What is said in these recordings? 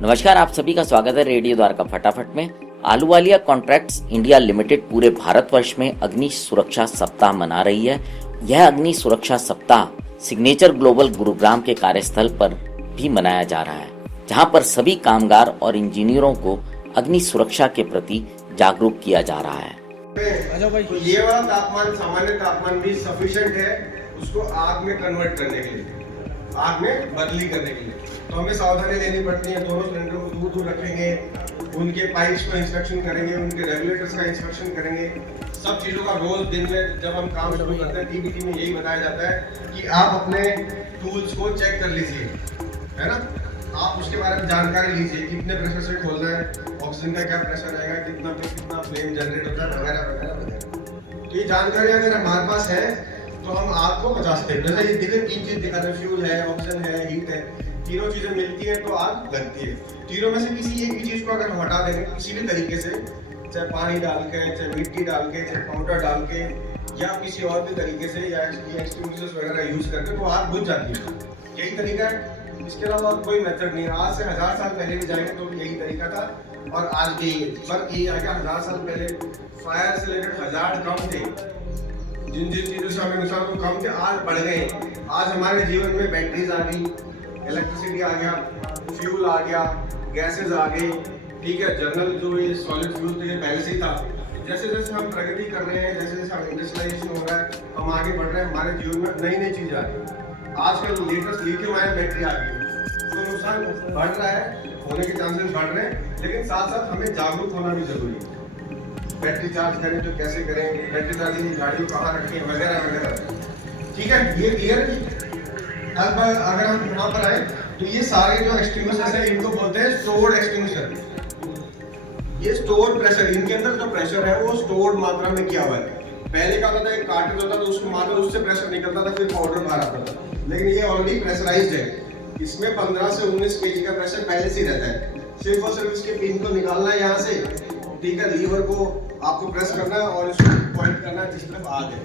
नमस्कार, आप सभी का स्वागत है रेडियो द्वारका फटाफट में। आलूवालिया कॉन्ट्रैक्ट्स इंडिया लिमिटेड पूरे भारतवर्ष में अग्नि सुरक्षा सप्ताह मना रही है। यह अग्नि सुरक्षा सप्ताह सिग्नेचर ग्लोबल गुरुग्राम के कार्यस्थल पर भी मनाया जा रहा है, जहां पर सभी कामगार और इंजीनियरों को अग्नि सुरक्षा के प्रति जागरूक किया जा रहा है। तो ये वाला तापमान सामान्य तापमान भी सफिशिएंट है उसको आग में कन्वर्ट करने के लिए, आग में बदली करने के लिए। तो हमें सावधानी लेनी पड़ती है। दोनों सिलेंडर को दूर दूर रखेंगे, उनके पाइप्स को इंस्पेक्शन करेंगे, उनके रेगुलेटर्स का इंस्पेक्शन करेंगे। सब चीज़ों का रोज दिन में जब हम काम शुरू करते हैं टीबीटी में यही बताया जाता है कि आप अपने टूल्स को चेक कर लीजिए, है ना। आप उसके बारे में जानकारी लीजिए, कितने प्रेशर से खोलना है, ऑक्सीजन का क्या प्रेशर आएगा, कितना फ्लेम जनरेट होता है, वगैरह वगैरह वगैरह। तो ये जानकारी अगर हमारे पास है तो हम आग को बचा सकते हैं। जैसे ये देखिए 3 चीज दिखा रहे हैं, फ्यूल है, ऑक्सीजन है, हीट है, तीनों चीजें मिलती है तो आग लगती है। तीनों में से किसी एक भी चीज को अगर हटा देंगे किसी भी तरीके से, चाहे पानी डाल के, चाहे मिट्टी डाल के, चाहे पाउडर डाल के, या किसी और भी तरीके से, या एक्सटिंग्विशर्स वगैरह यूज करके, तो आग बुझ जाती है। यही तरीका है, इसके अलावा कोई मेथड नहीं है। आज से 1000 साल पहले भी जाएंगे तो यही तरीका था और आज भी यही है। पर ये आगे 1000 साल पहले फायर से रिलेटेड हजार कम थे, जिन चीजों से हमें नुकसान को कम थे, आज बढ़ गए। आज हमारे जीवन में बैटरीज आ गई, इलेक्ट्रिसिटी आ गया, फ्यूल आ गया, गैसेस आ गई, ठीक है। जनरल जो ये सॉलिड फ्यूल थे पहले से ही था। जैसे जैसे हम प्रगति कर रहे हैं, जैसे जैसे हम इंडस्ट्रियलाइजेशन हो रहा है, हम आगे बढ़ रहे हैं, हमारे जीवन में नई नई चीज आ रही है। आजकल लेटेस्ट लिथियम आयन बैटरी आ गई, तो नुकसान बढ़ रहा है, होने के चांसेस बढ़ रहे हैं, लेकिन साथ साथ हमें जागरूक होना भी जरूरी है। बैटरी चार्ज करें तो कैसे करें, बैटरी चार्जिंग की गाड़ी को कहाँ रखें, वगैरह वगैरह, ठीक है। ये क्लियर है। अब अगर हम यहाँ पर आए तो ये सारे जो एक्सटिंग्विशर्स हैं इनको बोलते हैं स्टोर्ड एक्सटिंग्विशर। ये स्टोर्ड प्रेशर, इनके अंदर जो प्रेशर है वो स्टोर्ड मात्रा में किया हुआ है। पहले क्या होता था, एक कार्टेज होता था, उसको मारकर उससे प्रेशर निकलता था, फिर पाउडर बाहर आता था। लेकिन ये ऑलरेडी प्रेशराइज्ड है, इसमें 15 से 19 केजी का प्रेशर पहले से रहता है। सिर्फ और सिर्फ इसके पिन को निकालना है यहाँ से, ठीक है। लीवर को आपको प्रेस करना है और इसको पॉइंट करना है जिस तरफ आग है,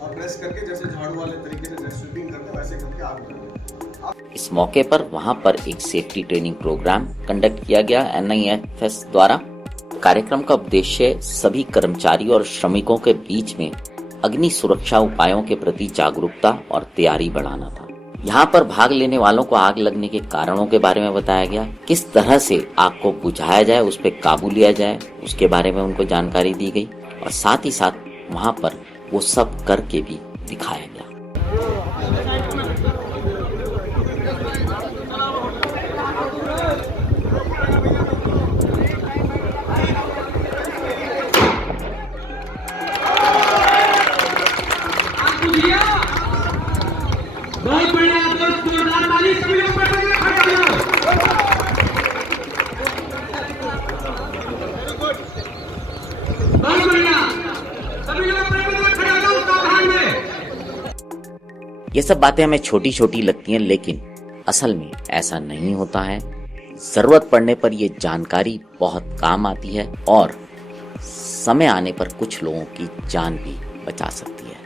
और प्रेस करके जैसे झाड़ू वाले तरीके से जैसे स्वीपिंग करते हैं वैसे करके आग बुझाना। इस मौके पर वहां पर एक सेफ्टी ट्रेनिंग प्रोग्राम कंडक्ट किया गया NIFS द्वारा। कार्यक्रम का उद्देश्य सभी कर्मचारी और श्रमिकों के बीच में अग्नि सुरक्षा उपायों के प्रति जागरूकता और तैयारी बढ़ाना था। यहाँ पर भाग लेने वालों को आग लगने के कारणों के बारे में बताया गया, किस तरह से आग को बुझाया जाए, उस पर काबू लिया जाए, उसके बारे में उनको जानकारी दी गई, और साथ ही साथ वहाँ पर वो सब करके भी दिखाया गया। बहुत बढ़िया, दोस्त जोरदार ताली सभी लोग खड़े हो। बहुत बढ़िया, सभी लोग खड़े हो जाओ सावधान में। ये सब बातें हमें छोटी छोटी लगती हैं, लेकिन असल में ऐसा नहीं होता है। जरूरत पड़ने पर ये जानकारी बहुत काम आती है और समय आने पर कुछ लोगों की जान भी बचा सकती है।